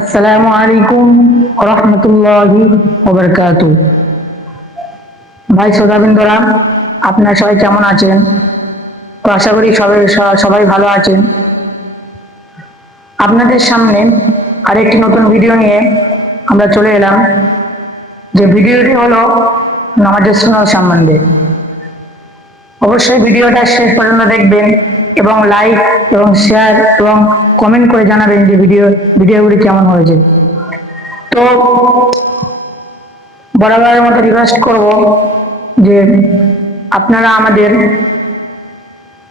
আসসালামু আলাইকুম রহমতুল্লাহি ওবারকাতু। ভাই শ্রোতাবৃন্দরা, আপনারা সবাই কেমন আছেন? তো আশা করি সবাই সবাই ভালো আছেন। আপনাদের সামনে আরেকটি নতুন ভিডিও নিয়ে আমরা চলে এলাম। যে ভিডিওটি হলো নামাজের সুন্নাত সম্বন্ধে। অবশ্যই ভিডিওটা শেষ পর্যন্ত দেখবেন এবং লাইক এবং শেয়ার এবং কমেন্ট করে জানাবেন যে ভিডিওগুলি কেমন হয়েছে। তো বরাবরের মতো রিকোয়েস্ট করব যে আপনারা আমাদের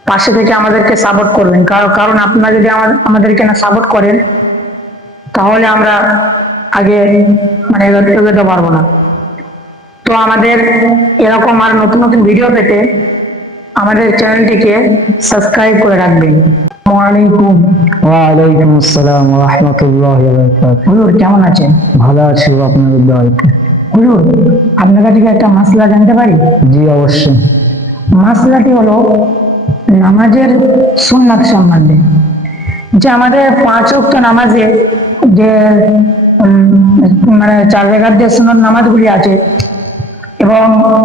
পাশে থেকে আমাদেরকে সাপোর্ট করবেন, কারণ আপনারা যদি আমাদেরকে না সাপোর্ট করেন তাহলে আমরা আগে এগোতে পারবো না। তো আমাদের এরকম আর নতুন নতুন ভিডিও পেতে আমাদের চ্যানেলটিকে সাবস্ক্রাইব করে রাখবেন। ওয়ালাইকুম আসসালাম ওয়া রাহমাতুল্লাহি ওয়া বারাকাতুহু। হুজুর কেমন আছেন? ভালো আছি আপনাদের দয়াতে। হুজুর, আপনার কাছে কি একটা মাসলা জানতে পারি? জি অবশ্যই। মাসলাটি হলো নামাজের সুন্নাত সম্বন্ধে। যে আমাদের 5 ওয়াক্ত নামাজে যে 4 রাকাত যে সুন্নাত নামাজগুলি আছে এবং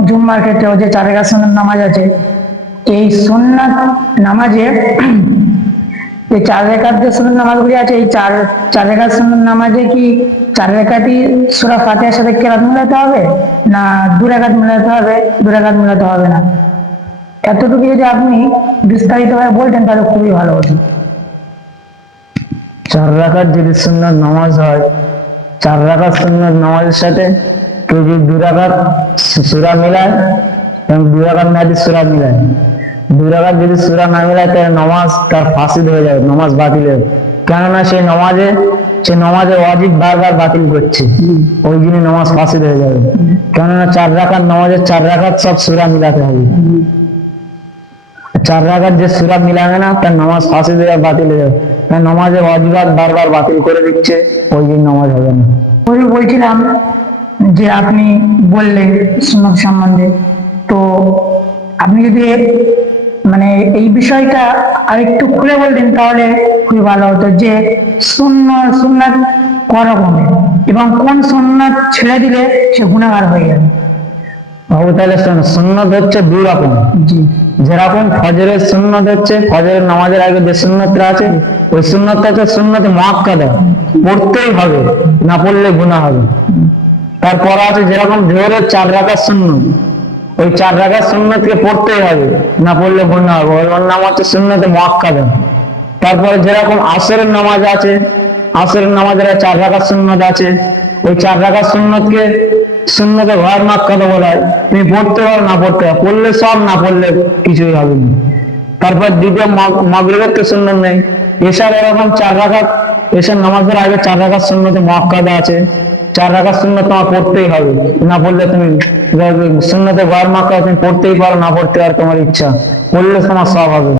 জুম্মার ক্ষেত্রেও যে 4 রাকাত সুন্নাত নামাজ আছে, এই সুন্নাত নামাজে এই 4 রাকাত যে সুন্নাত নামাজগুলি আছে, এই চার রাকাত সুন্নাত নামাজে কি 4 রাকাতই সূরা ফাতিহার সাথে কেরাত মিলাতে হবে, না 2 রাকাত মিলাতে হবে, 2 রাকাত মিলাতে হবে না? এতটুকু যদি আপনি বিস্তারিতভাবে বলতেন তাহলে খুবই ভালো হতো। 4 রাকাত যদি সুন্নাত নামাজ হয়, 4 রাকাত সুন্নাত নামাজের সাথে কেউ যদি 2 রাকাত সূরা মিলায় এবং 2 রাকাত না যদি সূরা মিলায়, 2 রাকাত যদি সূরা না মিলায় তাহলে নামাজ তার ফাসিদ হয়ে যাবে, নামাজ বাতিল হবে। কেননা সে নামাজের ওয়াজিব বারবার বাতিল করছে, ওই জন্য নামাজ ফাসিদ হয়ে যাবে। কেননা 4 রাকাত নামাজের 4 রাকাত সব সূরা মিলাতে হবে। 4 রাকাত যে সূরা মিলাবে না তার নামাজ ফাসিদ হয়ে বাতিল হয়ে যাবে, তার নামাজের ওয়াজিবাত বারবার বাতিল করে দিচ্ছে, ওই জন্য নামাজ হবে না। ওই বলছিলাম যে আপনি বললেন সুন্নাত সম্বন্ধে, তো আপনি যদি এই বিষয়টা আরেকটু খুলে বলতেন তাহলে খুবই ভালো হতো। যে সুন্নাত ক রকমের এবং কোন সুন্নাত ছেড়ে দিলে সে গুনাহগার হয়ে যাবে? বাবু তাহলে সুন্নত হচ্ছে 2 রকম। জি। যেরকম ফজরের সুন্নত হচ্ছে, ফজরের নামাজের আগে যে সুন্নতটা আছে, ওই সুন্নতটা হচ্ছে সুন্নতে মুআক্কাদা, পড়তেই হবে, না পড়লে গুনাহ হবে। তারপর আছে যেরকম জোহরের 4 রাকাত সুন্নত, ওই 4 রাকাত সুন্নতকে পড়তেই হবে, না পড়লে গুনাহ হবে, ওর নাম হচ্ছে সুন্নতে মুআক্কাদা। তারপরে যেরকম আসরের নামাজ আছে, আসরের নামাজের 4 রাকাত সুন্নত আছে, ওই 4 রাকাত সুন্নতকে সুন্নতে গয়র মুআক্কাদা বলা হয়। তুমি পড়তে পারো, না পড়তে পারো, পড়লে সব, না পড়লে কিছুই হবে না। তারপর দ্বিতীয় মাগরিবের তো সুন্নত নেই। এশার এরকম 4 রাকাত, এশার নামাজের আগে 4 রাকাত সুন্নতে মুআক্কাদা আছে, 4 রাকাত সুন্নত তোমার পড়তেই হবে, না পড়লে তুমি সুন্নতে গয়র মুআক্কাদা তুমি পড়তেই পারো, না পড়তে পারো, তোমার ইচ্ছা, পড়লে তোমার সব হবে।